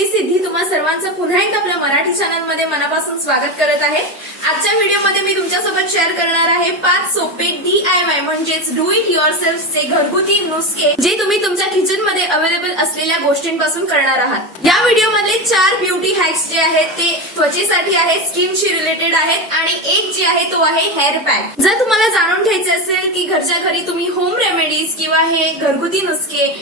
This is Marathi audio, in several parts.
मी सिद्धी तुम्हा सर्वांचं पुन्हा एकदा आपल्या मराठी चॅनल मध्ये मनापासून स्वागत करत आहे। आजच्या व्हिडिओमध्ये मी तुमच्यासोबत शेअर करणार आहे 5 सोपे DIY म्हणजेच डू इट युअरसेल्फ चे घरगुती नुस्खे जे तुम्ही तुमच्या किचन मध्ये अवेलेबल असलेल्या गोष्टींपासून करणार आहात। या व्हिडिओमधले 4 ब्युटी हॅक्स जे आहेत ते त्वचेसाठी आहेत, स्किनशी रिलेटेड आहेत आणि एक जे आहे तो आहे हेअर पॅक। जर तुम्हाला जाणून घ्यायचे असेल की घरच्या घरी तुम्ही होम रेमेडीज किंवा हे घरगुती नुस्खे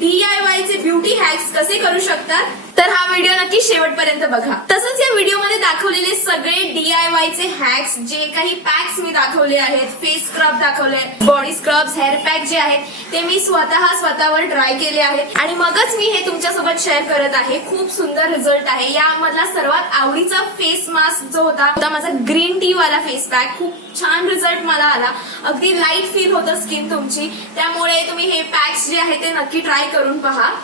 DIY चे ब्युटी हॅक्स कसे करू शकतात तर हा व्हिडिओ नक्की शेवटपर्यंत बघा। तसंच या व्हिडिओमध्ये दाखवलेले सगळे DIY चे हॅक्स जे काही पॅक्स मी दाखवले आहेत, फेस स्क्रब दाखवले, बॉडी स्क्रब्स, हेअर पॅक जे आहेत ते मी स्वतःवर ट्राय केले आहेत आणि मगच मी हे तुमच्यासोबत शेअर करत आहे। खूप सुंदर रिझल्ट आहे। यामधला सर्वात आवडीचा फेस मास्क जो होता माझा ग्रीन टी वाला फेस पॅक, खूप छान रिझल्ट मला आला। अगदी लाईट फील होतं स्किन तुमची, त्यामुळे तुम्ही हे पॅक्स जे आहे ते नक्की ट्राय करून पहा।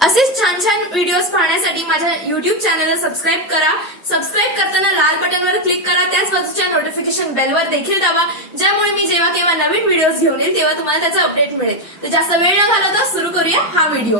असेच छान छान व्हिडिओज पाहण्यासाठी माझ्या YouTube चॅनलला सबस्क्राईब करा। सबस्क्राईब करताना लाल बटनवर क्लिक करा, त्याच बाजूच्या नोटिफिकेशन बेलवर देखील दाबा, ज्यामुळे मी जेव्हा केव्हा नवीन व्हिडिओज घेऊन येईल तेव्हा तुम्हाला त्याचा अपडेट मिळेल। तर जास्त वेळ न घालवता सुरू करूया हा video.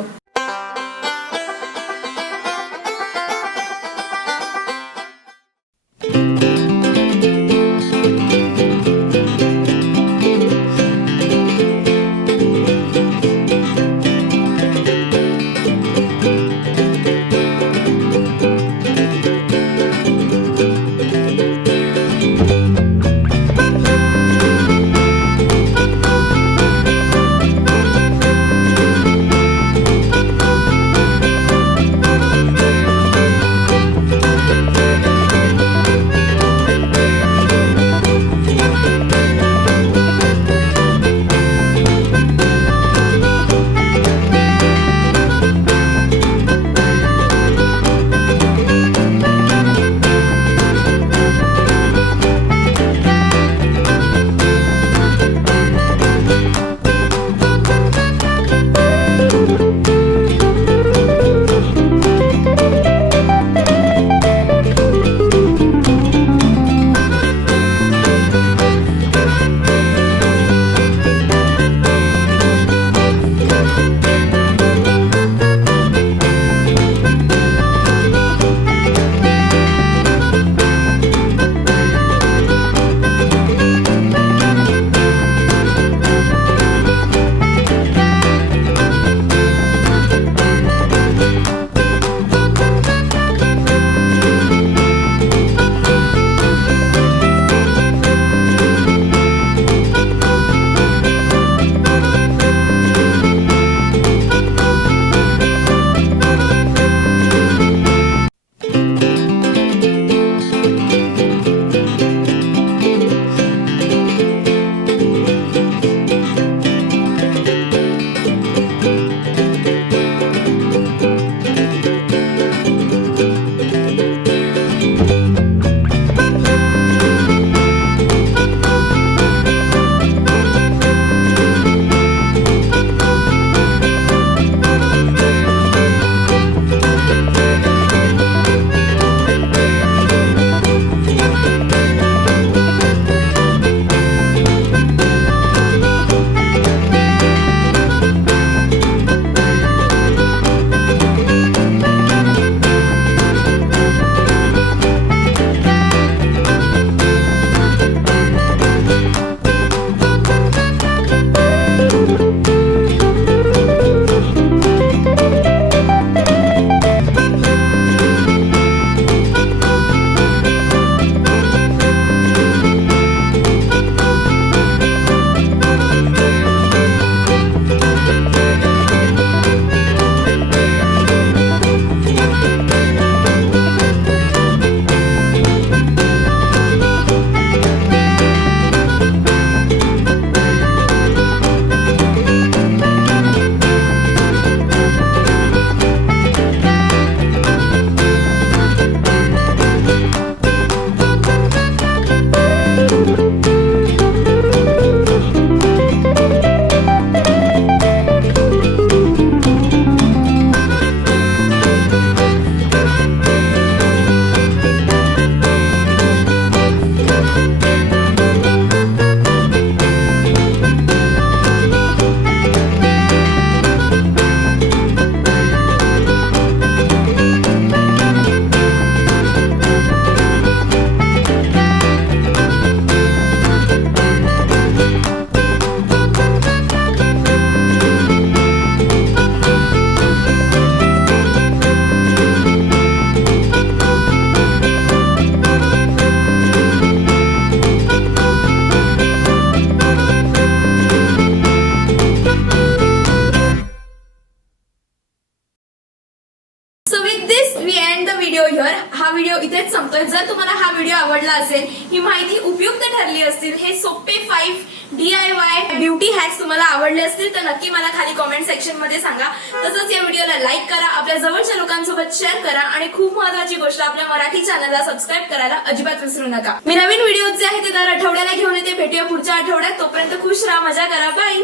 We end the video here. हा व्हिडिओ इथेच संपतोय. जर तुम्हाला हा व्हिडिओ आवडला असेल, ही माहिती उपयुक्त ठरली असतील, हे सोपे 5 DIY ब्युटी हॅक्स तुम्हाला आवडले असतील तर नक्की मला खाली कॉमेंट सेक्शन मध्ये सांगा. तसंच या व्हिडिओला लाईक करा, आपल्या जवळच्या लोकांसोबत शेअर करा आणि खूप महत्त्वाची गोष्ट, आपल्या मराठी चॅनलला सबस्क्राईब करायला अजिबात विसरू नका. मी नवीन व्हिडिओ जे आहे ते दर आठवड्याला घेऊन येते. भेटूया पुढच्या आठवड्यात. तोपर्यंत खुश राहा, मजा करा. बाय.